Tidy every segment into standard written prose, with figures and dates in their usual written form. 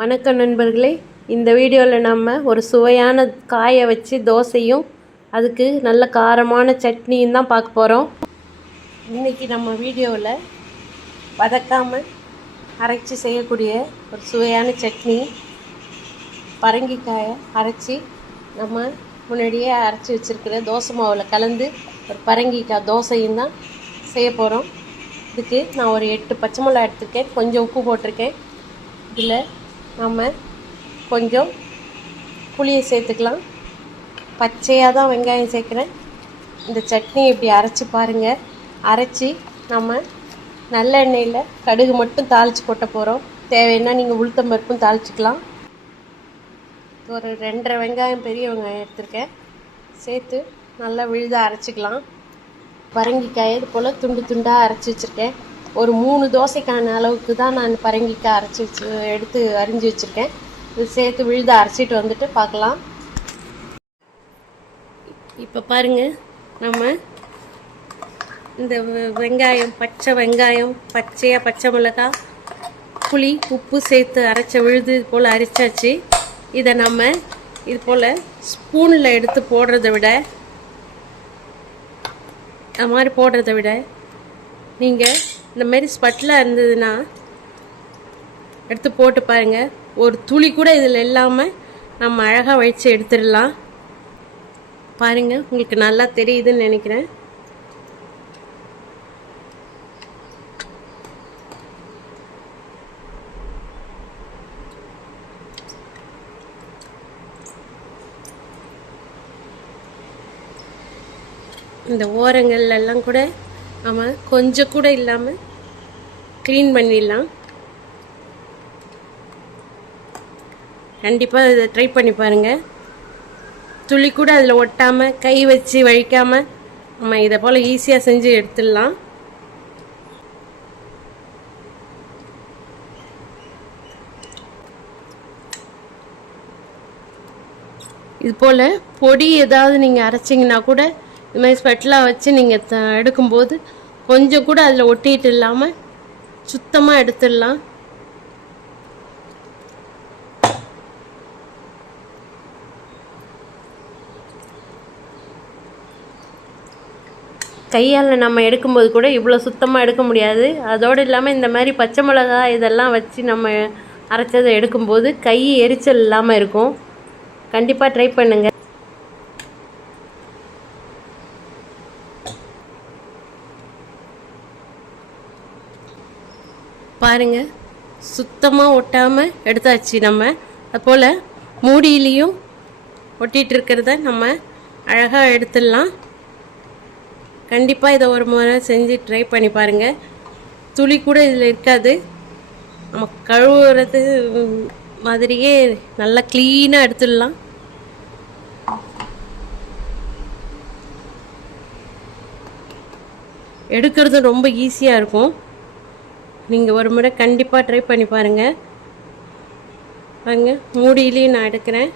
வணக்கம் நண்பர்களே. இந்த வீடியோவில் நம்ம ஒரு சுவையான காயை வச்சு தோசையும் அதுக்கு நல்ல காரமான சட்னியும் தான் பார்க்க போகிறோம். இன்றைக்கி நம்ம வீடியோவில் வதக்காமல் அரைச்சி செய்யக்கூடிய ஒரு சுவையான சட்னி, பரங்கிக்காயை அரைச்சி நம்ம முன்னாடியே அரைச்சி வச்சுருக்கிற தோசை மாவில் கலந்து ஒரு பரங்கிக்காய் தோசையும் தான் செய்ய போகிறோம். இதுக்கு நான் ஒரு 8 பச்சை மிளகாய் எடுத்துருக்கேன், கொஞ்சம் உப்பு போட்டிருக்கேன். இதில் நம்ம கொஞ்சம் புளியை சேர்த்துக்கலாம். பச்சையாக தான் வெங்காயம் சேர்க்குறேன். இந்த சட்னி இப்படி அரைச்சி பாருங்கள். அரைச்சி நம்ம நல்ல எண்ணெயில் கடுகு மட்டும் தாளித்து கொட்ட போகிறோம். தேவைன்னா நீங்கள் உளுத்தம் பருப்பும் தாளிச்சிக்கலாம். ஒரு 2.5 வெங்காயம், பெரிய வெங்காயம் எடுத்துருக்கேன், சேர்த்து நல்லா விழுதாக அரைச்சிக்கலாம். பரங்கிக்காயை இது போல் துண்டு துண்டாக அரைச்சி வச்சுருக்கேன். ஒரு 3 தோசைக்கான அளவுக்கு தான் நான் பரங்கிக்காய் எடுத்து அரிஞ்சு வச்சுருக்கேன். இது சேர்த்து விழுத அரைச்சிட்டு வந்துட்டு பார்க்கலாம். இப்போ பாருங்கள், நம்ம இந்த வெங்காயம், பச்சை வெங்காயம், பச்சை மிளகாய், புளி, உப்பு சேர்த்து அரைச்ச விழுது இது போல் அரைச்சாச்சு. இதை நம்ம இது போல் ஸ்பூனில் எடுத்து போடுறத விட, அது மாதிரி போடுறத விட நீங்கள் இந்த மாதிரி ஸ்பட்டில் இருந்ததுன்னா எடுத்து போட்டு பாருங்கள். ஒரு துளி கூட இதில் இல்லாமல் நம்ம அழகாக வச்சு எடுத்துடலாம். பாருங்கள், உங்களுக்கு நல்லா தெரியுதுன்னு நினைக்கிறேன். இந்த ஓரங்கள்லாம் கூட நம்ம கொஞ்சம் கூட இல்லாமல் க்ளீன் பண்ணிடலாம். கண்டிப்பாக இதை ட்ரை பண்ணி பாருங்கள். துளி கூட அதில் ஒட்டாமல், கை வச்சு வழிக்காமல் நம்ம இதை போல் ஈஸியாக செஞ்சு எடுத்துடலாம். இது போல் பொடி ஏதாவது நீங்கள் அரைச்சிங்கன்னா கூட இது மாதிரி ஸ்பெட்டலாக வச்சு நீங்கள் எடுக்கும்போது கொஞ்சம் கூட அதில் ஒட்டிகிட்டு இல்லாமல் சுத்தமாக எடுத்துடலாம். கையால் நம்ம எடுக்கும்போது கூட இவ்வளோ சுத்தமாக எடுக்க முடியாது. அதோடு இல்லாமல் இந்த மாதிரி பச்சை மிளகாய் இதெல்லாம் வச்சு நம்ம அரைச்சதை எடுக்கும்போது கை எரிச்சல் இல்லாமல் இருக்கும். கண்டிப்பாக ட்ரை பண்ணுங்கள். பாருங்கள், சுத்தமாக ஒட்டாமல் எடுத்தாச்சு. நம்ம அதுபோல் மூடியிலையும் ஒட்டிகிட்டு இருக்கிறத நம்ம அழகாக எடுத்துடலாம். கண்டிப்பாக இதை ஒரு முறை செஞ்சு ட்ரை பண்ணி பாருங்கள். துளி கூட இதில் இருக்காது. நம்ம கழுவுறது மாதிரியே நல்லா க்ளீனாக எடுத்துடலாம். எடுக்கிறது ரொம்ப ஈஸியாக இருக்கும். நீங்கள் ஒரு முறை கண்டிப்பாக ட்ரை பண்ணி பாருங்கள். பாருங்கள், மூடியிலையும் நான் எடுக்கிறேன்.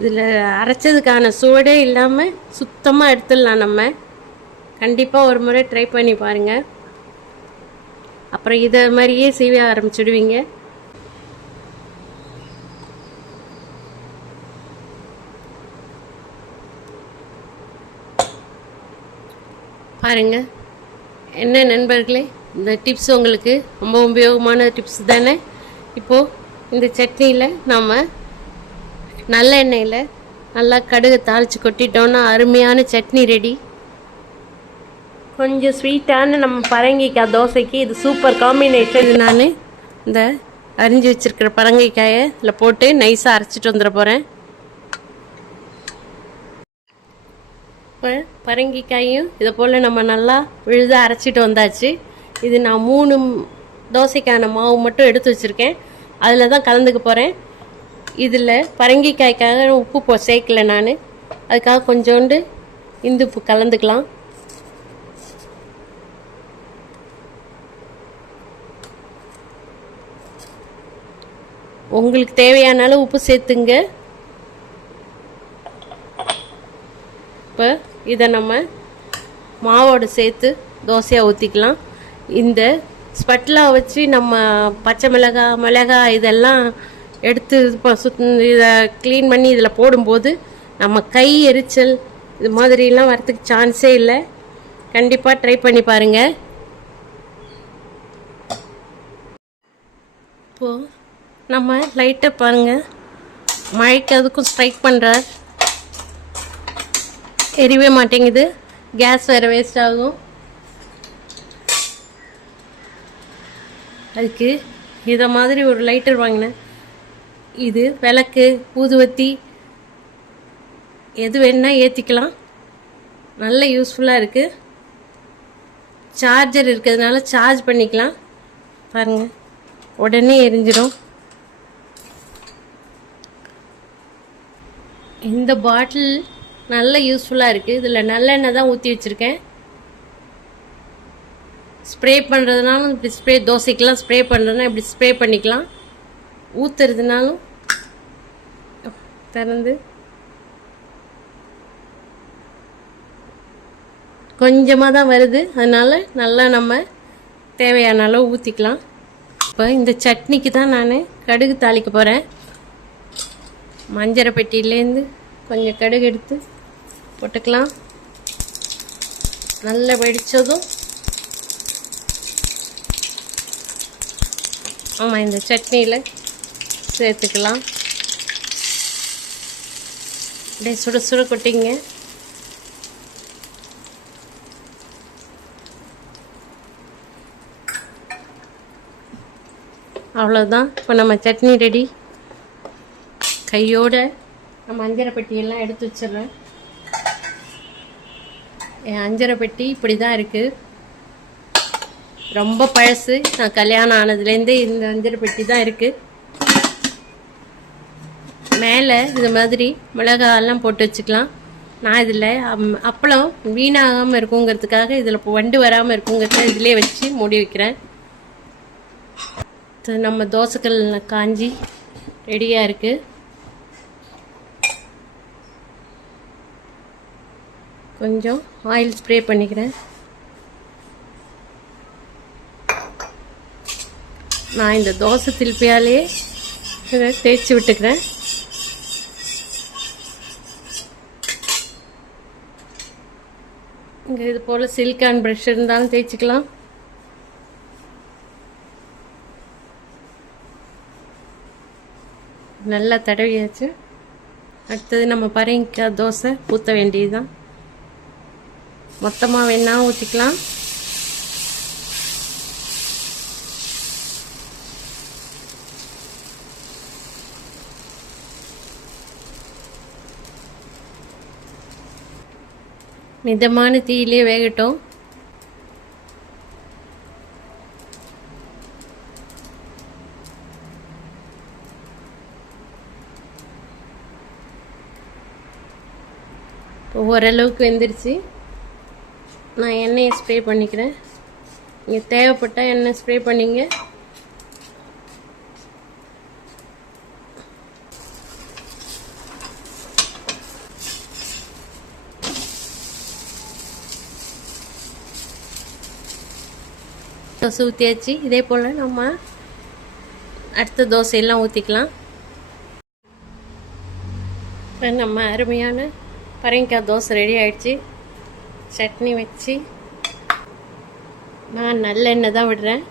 இதில் அரைச்சதுக்கான சுவடே இல்லாமல் சுத்தமாக எடுத்துடலாம். நம்ம கண்டிப்பாக ஒரு முறை ட்ரை பண்ணி பாருங்கள். அப்புறம் இதை மாதிரியே செய்ய ஆரம்பிச்சுடுவீங்க. பாருங்கள் என்ன நண்பர்களே, இந்த டிப்ஸ் உங்களுக்கு ரொம்ப உபயோகமான டிப்ஸ் தானே. இப்போது இந்த சட்னியில் நம்ம நல்ல எண்ணெயில் நல்லா கடுகு தாளித்து கொட்டிட்டோன்னா அருமையான சட்னி ரெடி. கொஞ்சம் ஸ்வீட்டான நம்ம பரங்கிக்காய் தோசைக்கு இது சூப்பர் காம்பினேஷன். நான் இந்த அரிஞ்சு வச்சுருக்கிற பரங்கிக்காயை இதில் போட்டு நைஸாக அரைச்சிட்டு வந்துட போகிறேன். இப்போ பரங்கிக்காயும் இதை போல் நம்ம நல்லா விழுதாக அரைச்சிட்டு வந்தாச்சு. இது நான் 3 தோசைக்கான மாவு மட்டும் எடுத்து வச்சுருக்கேன், அதில் தான் கலந்துக்க போகிறேன். இதில் பரங்கிக்காய்க்காக உப்பு சேர்க்கலை நான், அதுக்காக கொஞ்சோண்டு இந்துப்பு கலந்துக்கலாம். உங்களுக்கு தேவையான அளவு உப்பு சேர்த்துங்க. இப்போ இதை நம்ம மாவோடு சேர்த்து தோசையாக ஊற்றிக்கலாம். இந்த ஸ்பட்லா வச்சு நம்ம பச்சை மிளகாய் இதெல்லாம் எடுத்து இதை க்ளீன் பண்ணி இதில் போடும்போது நம்ம கை எரிச்சல் இது மாதிரிலாம் வரத்துக்கு சான்ஸே இல்லை. கண்டிப்பாக ட்ரை பண்ணி பாருங்கள். இப்போது நம்ம லைட்டாக பாருங்கள், மழைக்கு அதுக்கும் ஸ்ட்ரைக் பண்ணுறார், எரியவே மாட்டேங்குது. கேஸ் வேறு வேஸ்ட் ஆகும். அதுக்கு இதை மாதிரி ஒரு லைட்டர் வாங்கினேன். இது விளக்கு ஊதுவத்தி எது வேணால் ஏற்றிக்கலாம். நல்ல யூஸ்ஃபுல்லாக இருக்குது. சார்ஜர் இருக்கிறதுனால சார்ஜ் பண்ணிக்கலாம். பாருங்கள், உடனே எரிஞ்சிடும். இந்த பாட்டில் நல்ல யூஸ்ஃபுல்லாக இருக்குது. இதில் நல்லெண்ணெய் தான் ஊற்றி வச்சுருக்கேன். ஸ்ப்ரே பண்ணுறதுனாலும் இப்படி தோசைக்கெலாம் ஸ்ப்ரே பண்ணுறதுனா இப்படி ஸ்ப்ரே பண்ணிக்கலாம். ஊற்றுறதுனாலும் திறந்து கொஞ்சமாக தான் வருது. அதனால் நல்லா நம்ம தேவையான அளவு ஊற்றிக்கலாம். இப்போ இந்த சட்னிக்கு தான் நான் கடுகு தாளிக்க போகிறேன். மஞ்சரை பெட்டியிலேருந்து கொஞ்சம் கடுகு எடுத்து போட்டுக்கலாம். நல்லா வெடித்ததும் இந்த சட்னியில் சேர்த்துக்கலாம். அப்படியே சுட சுட கொட்டிங்க. அவ்வளோதான். இப்போ நம்ம சட்னி ரெடி. கையோட நம்ம அஞ்சரை பெட்டியெல்லாம் எடுத்து வச்சிடுறேன். என் அஞ்சரை பெட்டி இப்படி தான் இருக்குது. ரொம்ப பழசு. நான் கல்யாணம் ஆனதுலேருந்தே இந்த அஞ்சரை பெட்டி தான் இருக்குது. மேலே இது மாதிரி மிளகாயெல்லாம் போட்டு வச்சுக்கலாம். நான் இதில் அப்பளம் வீணாகாமல் இருக்குங்கிறதுக்காக இதில் வண்டு வராமல் இருக்குங்கிறத இதிலே வச்சு மூடி வைக்கிறேன். நம்ம தோசைக்கல் காஞ்சி ரெடியாக இருக்குது. கொஞ்சம் ஆயில் ஸ்ப்ரே பண்ணிக்கிறேன். நான் இந்த தோசை திருப்பியாலே இதை தேய்ச்சி விட்டுக்கிறேன். இங்கே இது போல் சிலிக்கான் ப்ரஷ் இருந்தாலும் தேய்ச்சிக்கலாம். நல்லா தடவியாச்சு. அடுத்தது நம்ம பரங்கிக்காய் தோசை ஊற்ற வேண்டியது தான். மொத்தமாக வேணா ஊற்றிக்கலாம். மிதமான தீயிலே வேகட்டும். ஓரளவுக்கு வெந்துருச்சு. நான் எண்ணெயை ஸ்ப்ரே பண்ணிக்கிறேன். நீங்கள் தேவைப்பட்டால் எண்ணெய் ஸ்ப்ரே பண்ணிங்க. தோசை ஊற்றியாச்சு. இதே போல் நம்ம அடுத்த தோசையெல்லாம் ஊற்றிக்கலாம். நம்ம அருமையான பரங்கிக்காய் தோசை ரெடி ஆகிடுச்சு. சட்னி வச்சு நான் நல்லெண்ணெய் தான் விடுறேன்.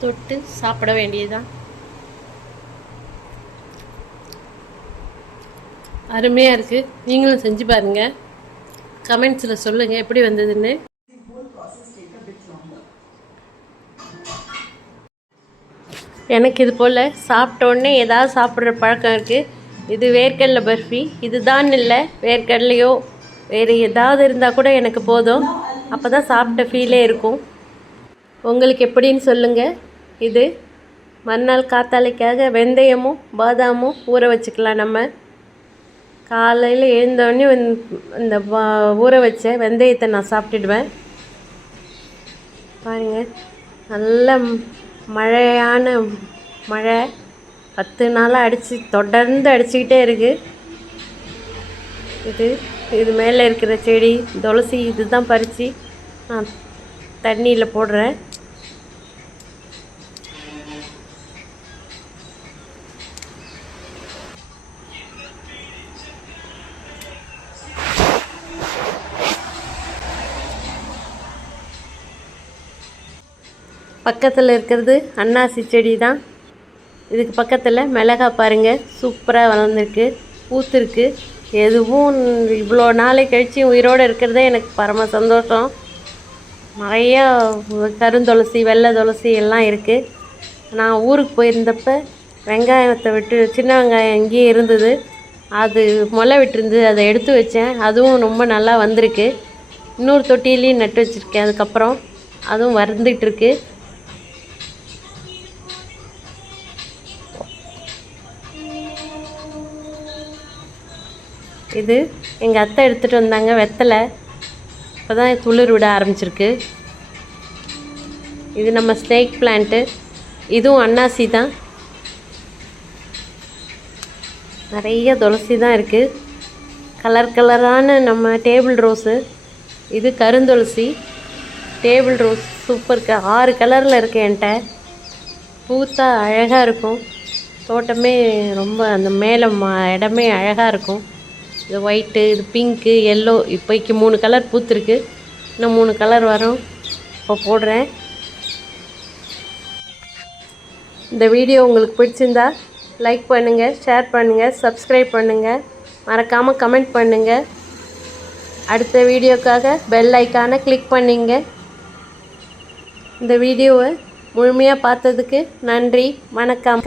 தொட்டு சாப்பிட வேண்டியதுதான். அருமையாக இருக்குது. நீங்களும் செஞ்சு பாருங்கள். கமெண்ட்ஸில் சொல்லுங்கள் எப்படி வந்ததுன்னு. எனக்கு இது போல் சாப்பிட்டோன்னே ஏதாவது சாப்பிட்ற பழக்கம் இருக்குது. இது வேர்க்கடலை பர்ஃபி. இதுதான் இல்லை, வேர்க்கடலையோ வேறு ஏதாவது இருந்தால் கூட எனக்கு போதும். அப்போ தான் சாப்பிட்ட ஃபீலே இருக்கும். உங்களுக்கு எப்படின்னு சொல்லுங்கள். இது மறுநாள் காத்தாலைக்காக வெந்தயமும் பாதாமும் ஊற வச்சுக்கலாம். நம்ம காலையில் எழுந்தோடனே இந்த ஊற வச்ச வெந்தயத்தை நான் சாப்பிட்டுடுவேன். பாருங்கள், நல்ல மழையான மழை 10 நாளாக தொடர்ந்து அடிச்சுக்கிட்டே இருக்குது. இது மேலே இருக்கிற செடி துளசி இதுதான் பறித்து நான் தண்ணியில் போடுறேன். பக்கத்தில் இருக்கிறது அன்னாசி செடி தான். இதுக்கு பக்கத்தில் மிளகா பாருங்கள், சூப்பராக வளர்ந்துருக்கு, பூத்துருக்கு. எதுவும் இவ்வளோ நாளை கழித்து உயிரோடு இருக்கிறதே எனக்கு பரம சந்தோஷம். நிறையா கருந்துளசி வெள்ளை துளசி எல்லாம் இருக்குது. நான் ஊருக்கு போயிருந்தப்போ வெங்காயத்தை விட்டு சின்ன வெங்காயம் இங்கேயே இருந்தது, அது முளை விட்டுருந்து அதை எடுத்து வச்சேன். அதுவும் ரொம்ப நல்லா வந்திருக்கு. இன்னொரு தொட்டிலையும் நட்டு வச்சுருக்கேன். அதுக்கப்புறம் அதுவும் வந்துட்டுருக்கு. இது எங்கள் அத்தை எடுத்துகிட்டு வந்தாங்க வெத்தலை, இப்போ தான் துளிர் விட ஆரம்பிச்சிருக்கு. இது நம்ம ஸ்னேக் பிளான்ட்டு, இதுவும் அன்னாசி தான். நிறைய துளசி தான் இருக்குது. கலர் கலரான நம்ம டேபிள் ரோஸு, இது கருந்துளசி. டேபிள் ரோஸ் சூப்பர் 6 கலரில் இருக்குது என்கிட்ட. பூத்தா அழகாக இருக்கும். தோட்டமே ரொம்ப அந்த மேலே இடமே அழகாக இருக்கும். இது ஒயிட்டு, இது பிங்க்கு, எல்லோ. இப்போக்கு 3 கலர் பூத்துருக்கு. இன்னும் 3 கலர் வரும். இப்போ போடுறேன். இந்த வீடியோ உங்களுக்கு பிடிச்சிருந்தா லைக் பண்ணுங்கள், ஷேர் பண்ணுங்கள், சப்ஸ்கிரைப் பண்ணுங்கள், மறக்காமல் கமெண்ட் பண்ணுங்கள். அடுத்த வீடியோக்காக பெல் ஐக்கானை கிளிக் பண்ணிங்க. இந்த வீடியோவை முழுமையாக பார்த்ததுக்கு நன்றி, வணக்கம்.